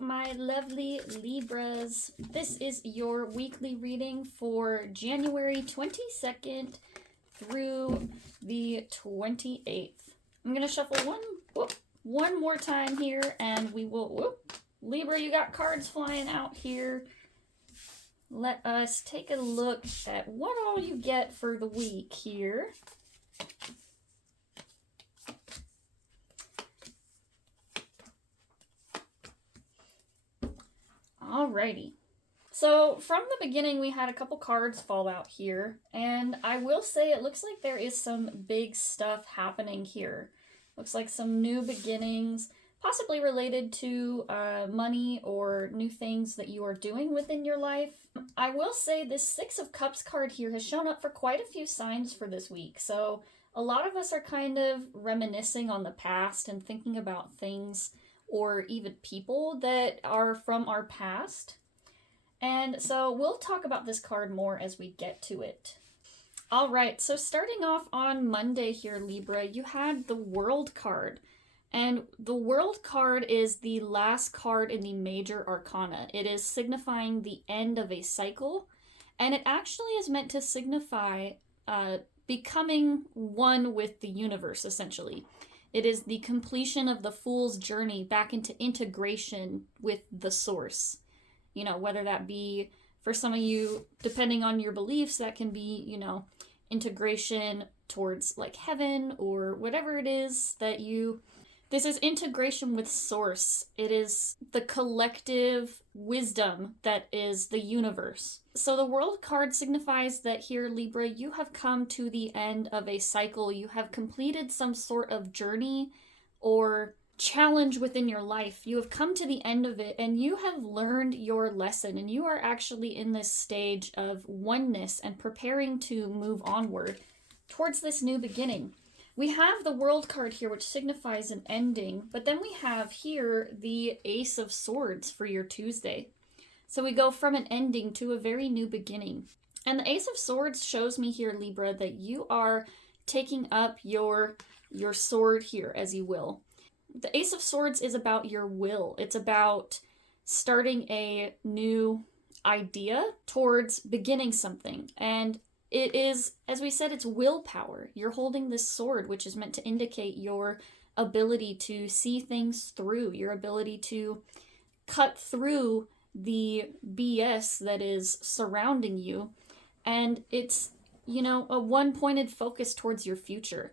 my lovely Libras. This is your weekly reading for January 22nd through the 28th. I'm going to shuffle one more time here, and we will... Libra, you got cards flying out here. Let us take a look at what all you get for the week here. Alrighty. So from the beginning, we had a couple cards fall out here, and I will say it looks like there is some big stuff happening here. Looks like some new beginnings, possibly related to money or new things that you are doing within your life. I will say this Six of Cups card here has shown up for quite a few signs for this week. So a lot of us are kind of reminiscing on the past and thinking about things or even people that are from our past. And so we'll talk about this card more as we get to it. All right, so starting off on Monday here, Libra, you had the World card. And the World card is the last card in the major arcana. It is signifying the end of a cycle. And it actually is meant to signify becoming one with the universe, essentially. It is the completion of the Fool's journey back into integration with the source. You know, whether that be, for some of you, depending on your beliefs, that can be, you know, integration towards like heaven or whatever it is that you... This is integration with source. It is the collective wisdom that is the universe. So the World card signifies that here, Libra, you have come to the end of a cycle. You have completed some sort of journey or challenge within your life. You have come to the end of it and you have learned your lesson, and you are actually in this stage of oneness and preparing to move onward towards this new beginning. We have the World card here, which signifies an ending, but then we have here the Ace of Swords for your Tuesday. So we go from an ending to a very new beginning. And the Ace of Swords shows me here, Libra, that you are taking up your sword here, as you will. The Ace of Swords is about your will. It's about starting a new idea towards beginning something. And it is, as we said, it's willpower. You're holding this sword, which is meant to indicate your ability to see things through, your ability to cut through the BS that is surrounding you. And it's, you know, a one-pointed focus towards your future.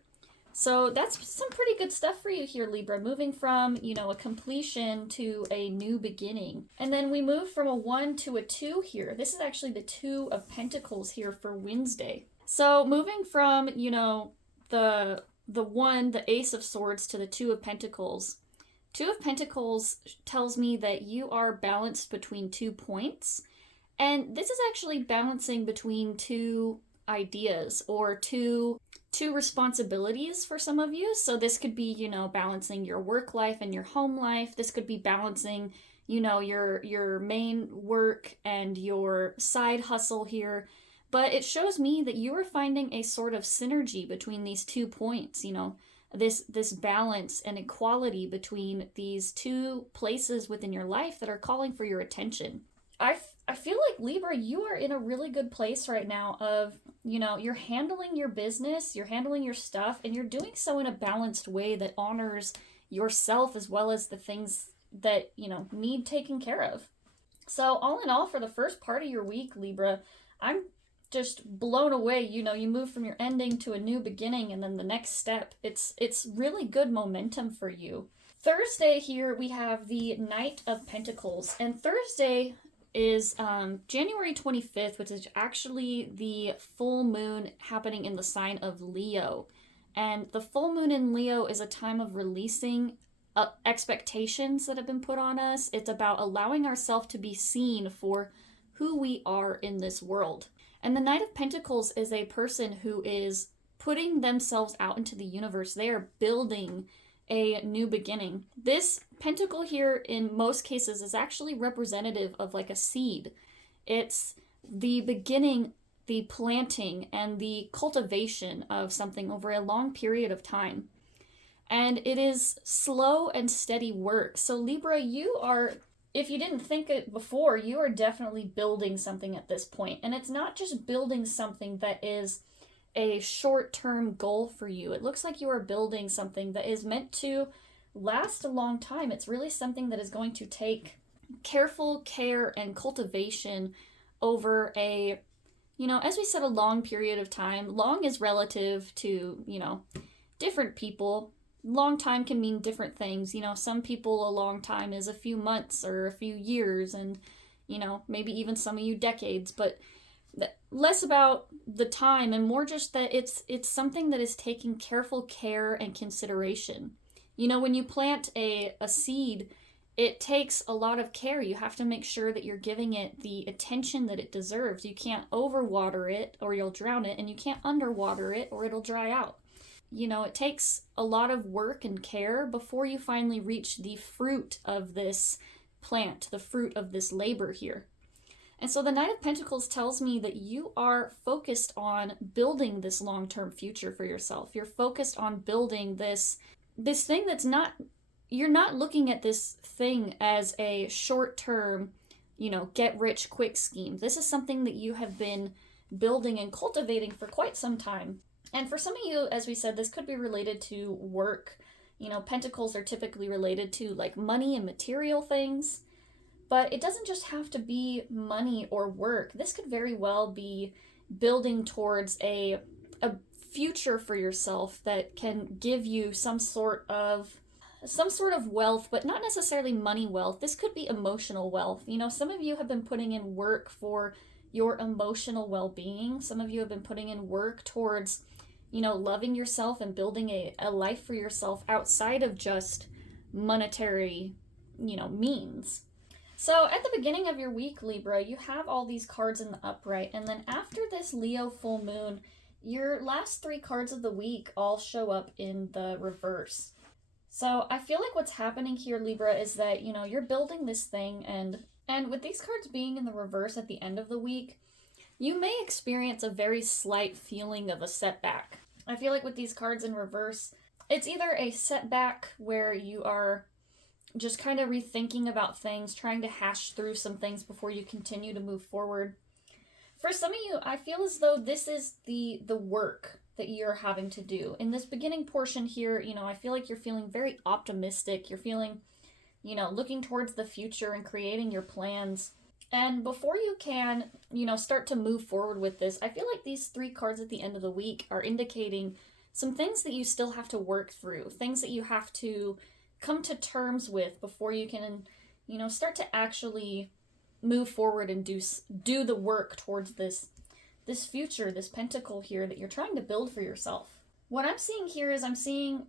So that's some pretty good stuff for you here, Libra, moving from, you know, a completion to a new beginning. And then we move from a 1 to a 2 here. This is actually the 2 of Pentacles here for Wednesday. So moving from, you know, the 1, the Ace of Swords, to the 2 of Pentacles. 2 of Pentacles tells me that you are balanced between 2 points. And this is actually balancing between 2 ideas or two responsibilities for some of you. So this could be, you know, balancing your work life and your home life. This could be balancing, you know, your main work and your side hustle here. But it shows me that you are finding a sort of synergy between these 2 points, you know, this balance and equality between these 2 places within your life that are calling for your attention. I feel like, Libra, you are in a really good place right now of, you know, you're handling your business, you're handling your stuff, and you're doing so in a balanced way that honors yourself as well as the things that, you know, need taken care of. So all in all, for the first part of your week, Libra, I'm just blown away. You know, you move from your ending to a new beginning, and then the next step. It's really good momentum for you. Thursday here, we have the Knight of Pentacles, and Thursday is January 25th, which is actually the full moon happening in the sign of Leo. And the full moon in Leo is a time of releasing expectations that have been put on us. It's about allowing ourselves to be seen for who we are in this world. And the Knight of Pentacles is a person who is putting themselves out into the universe. They are building a new beginning. This pentacle here in most cases is actually representative of like a seed. It's the beginning, the planting, and the cultivation of something over a long period of time. And it is slow and steady work. So Libra, you are if you didn't think it before, you are definitely building something at this point. And it's not just building something that is a short-term goal for you. It looks like you are building something that is meant to last a long time. It's really something that is going to take careful care and cultivation over a, as we said, a long period of time. Long is relative to, different people. Long time can mean different things. Some people, a long time is a few months or a few years, and, maybe even some of you decades, but less about the time and more just that it's something that is taking careful care and consideration. When you plant a seed, it takes a lot of care. You have to make sure that you're giving it the attention that it deserves. You can't overwater it or you'll drown it, and you can't underwater it or it'll dry out. It takes a lot of work and care before you finally reach the fruit of this plant, the fruit of this labor here. And so the Knight of Pentacles tells me that you are focused on building this long-term future for yourself. You're focused on building this thing that's not, you're not looking at this thing as a short-term, get rich quick scheme. This is something that you have been building and cultivating for quite some time. And for some of you, as we said, this could be related to work. Pentacles are typically related to like money and material things. But it doesn't just have to be money or work. This could very well be building towards a future for yourself that can give you some sort of wealth, but not necessarily money wealth. This could be emotional wealth. Some of you have been putting in work for your emotional well-being. Some of you have been putting in work towards, loving yourself and building a life for yourself outside of just monetary, means. So at the beginning of your week, Libra, you have all these cards in the upright, and then after this Leo full moon, your last 3 cards of the week all show up in the reverse. So I feel like what's happening here, Libra, is that, you're building this thing, and with these cards being in the reverse at the end of the week, you may experience a very slight feeling of a setback. I feel like with these cards in reverse, it's either a setback where you are just kind of rethinking about things, trying to hash through some things before you continue to move forward. For some of you, I feel as though this is the work that you're having to do. In this beginning portion here, I feel like you're feeling very optimistic. You're feeling, looking towards the future and creating your plans. And before you can, start to move forward with this, I feel like these 3 cards at the end of the week are indicating some things that you still have to work through, things that you have to come to terms with before you can, start to actually move forward and do the work towards this future, this pentacle here that you're trying to build for yourself. What I'm seeing here is I'm seeing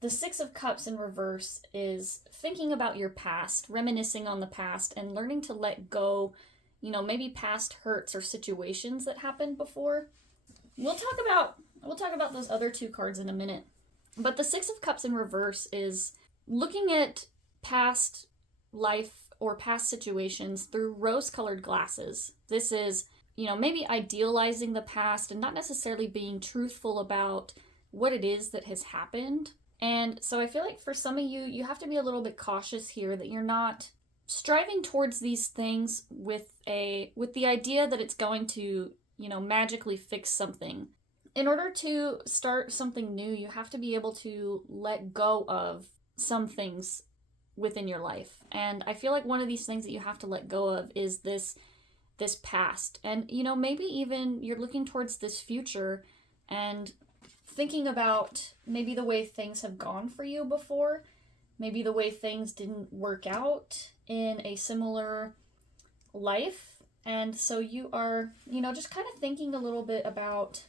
the 6 of Cups in reverse is thinking about your past, reminiscing on the past, and learning to let go, maybe past hurts or situations that happened before. We'll talk about those other 2 cards in a minute. But the 6 of Cups in reverse is looking at past life or past situations through rose-colored glasses. This is, maybe idealizing the past and not necessarily being truthful about what it is that has happened. And so I feel like for some of you, you have to be a little bit cautious here that you're not striving towards these things with the idea that it's going to, magically fix something. In order to start something new, you have to be able to let go of some things within your life. And I feel like one of these things that you have to let go of is this past. And, maybe even you're looking towards this future and thinking about maybe the way things have gone for you before, maybe the way things didn't work out in a similar life. And so you are, just kind of thinking a little bit about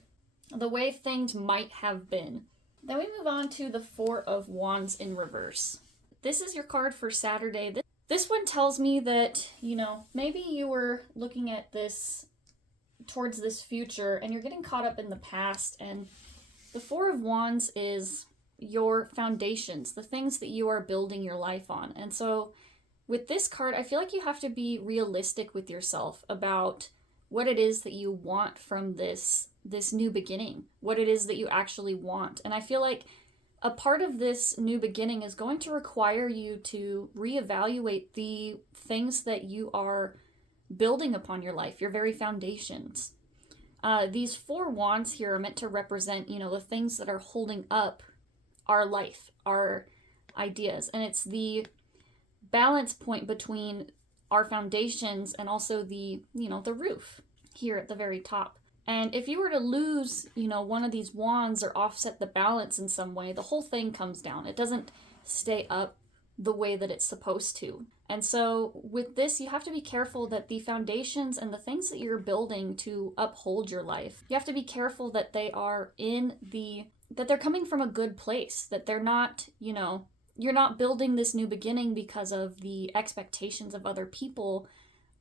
the way things might have been. Then we move on to the 4 of Wands in reverse. This is your card for Saturday. This one tells me that, maybe you were looking at this towards this future and you're getting caught up in the past. And the 4 of Wands is your foundations, the things that you are building your life on. And so with this card, I feel like you have to be realistic with yourself about what it is that you want from this new beginning, what it is that you actually want. And I feel like a part of this new beginning is going to require you to reevaluate the things that you are building upon your life, your very foundations. These 4 wands here are meant to represent, the things that are holding up our life, our ideas. And it's the balance point between our foundations and also the roof here at the very top. And if you were to lose, one of these wands or offset the balance in some way, the whole thing comes down. It doesn't stay up the way that it's supposed to. And so with this, you have to be careful that the foundations and the things that you're building to uphold your life, you have to be careful that they are that they're coming from a good place, that they're not, you're not building this new beginning because of the expectations of other people,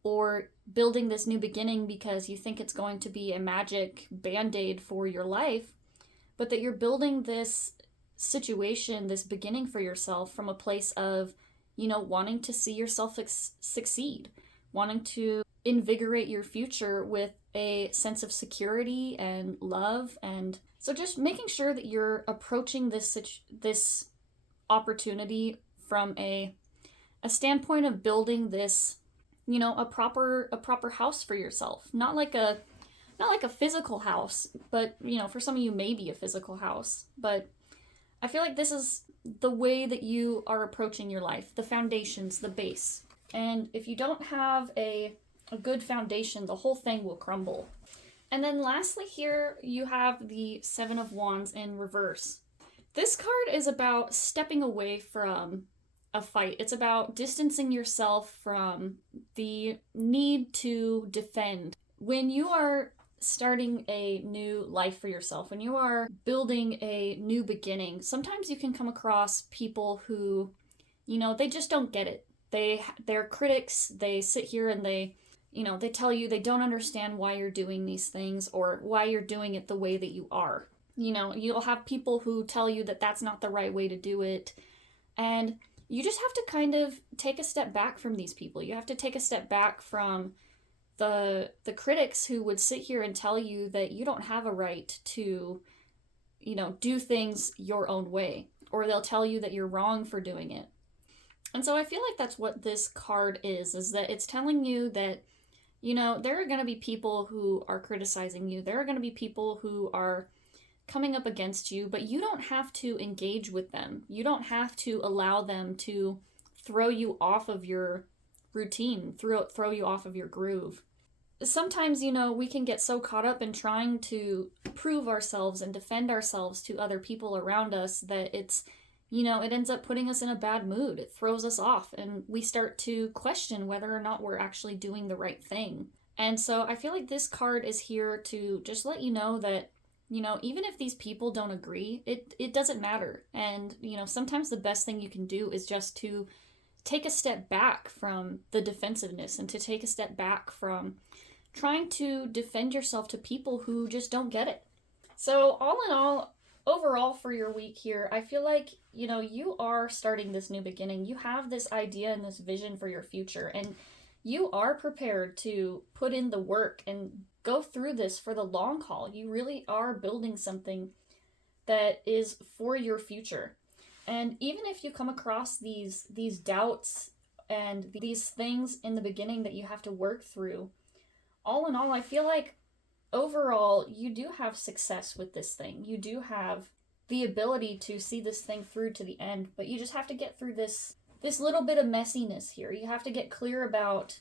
or building this new beginning because you think it's going to be a magic band-aid for your life, but that you're building this situation, this beginning for yourself from a place of, wanting to see yourself succeed, wanting to invigorate your future with a sense of security and love. And so just making sure that you're approaching this opportunity from a standpoint of building this, a proper house for yourself. Not like a physical house, but for some of you maybe a physical house. But I feel like this is the way that you are approaching your life, the foundations, the base. And if you don't have a good foundation, the whole thing will crumble. And then lastly here, you have the 7 of Wands in reverse. This card is about stepping away from a fight. It's about distancing yourself from the need to defend. When you are starting a new life for yourself, when you are building a new beginning, sometimes you can come across people who, they just don't get it. They're critics. They sit here and they tell you they don't understand why you're doing these things or why you're doing it the way that you are. You'll have people who tell you that that's not the right way to do it. And you just have to kind of take a step back from these people. You have to take a step back from the critics who would sit here and tell you that you don't have a right to, do things your own way, or they'll tell you that you're wrong for doing it. And so I feel like that's what this card is that it's telling you that, there are going to be people who are criticizing you. There are going to be people who are coming up against you, but you don't have to engage with them. You don't have to allow them to throw you off of your routine, throw you off of your groove. Sometimes, we can get so caught up in trying to prove ourselves and defend ourselves to other people around us that it's, it ends up putting us in a bad mood. It throws us off and we start to question whether or not we're actually doing the right thing. And so I feel like this card is here to just let you know that, even if these people don't agree, it doesn't matter. And, sometimes the best thing you can do is just to take a step back from the defensiveness and to take a step back from trying to defend yourself to people who just don't get it. So all in all, overall for your week here, I feel like, you are starting this new beginning. You have this idea and this vision for your future, and you are prepared to put in the work and go through this for the long haul. You really are building something that is for your future. And even if you come across these doubts and these things in the beginning that you have to work through, all in all, I feel like overall you do have success with this thing. You do have the ability to see this thing through to the end, but you just have to get through this little bit of messiness here. You have to get clear about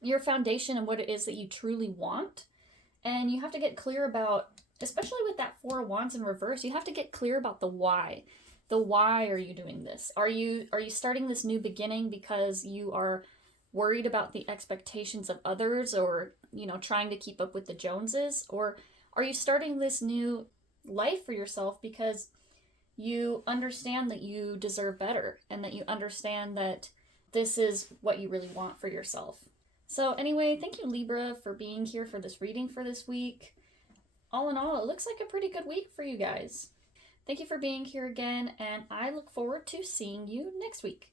your foundation and what it is that you truly want. And you have to get clear about, especially with that 4 of Wands in reverse, you have to get clear about the why. The why are you doing this? Are you starting this new beginning because you are worried about the expectations of others, or, trying to keep up with the Joneses? Or are you starting this new life for yourself because you understand that you deserve better and that you understand that this is what you really want for yourself? So anyway, thank you, Libra, for being here for this reading for this week. All in all, it looks like a pretty good week for you guys. Thank you for being here again, and I look forward to seeing you next week.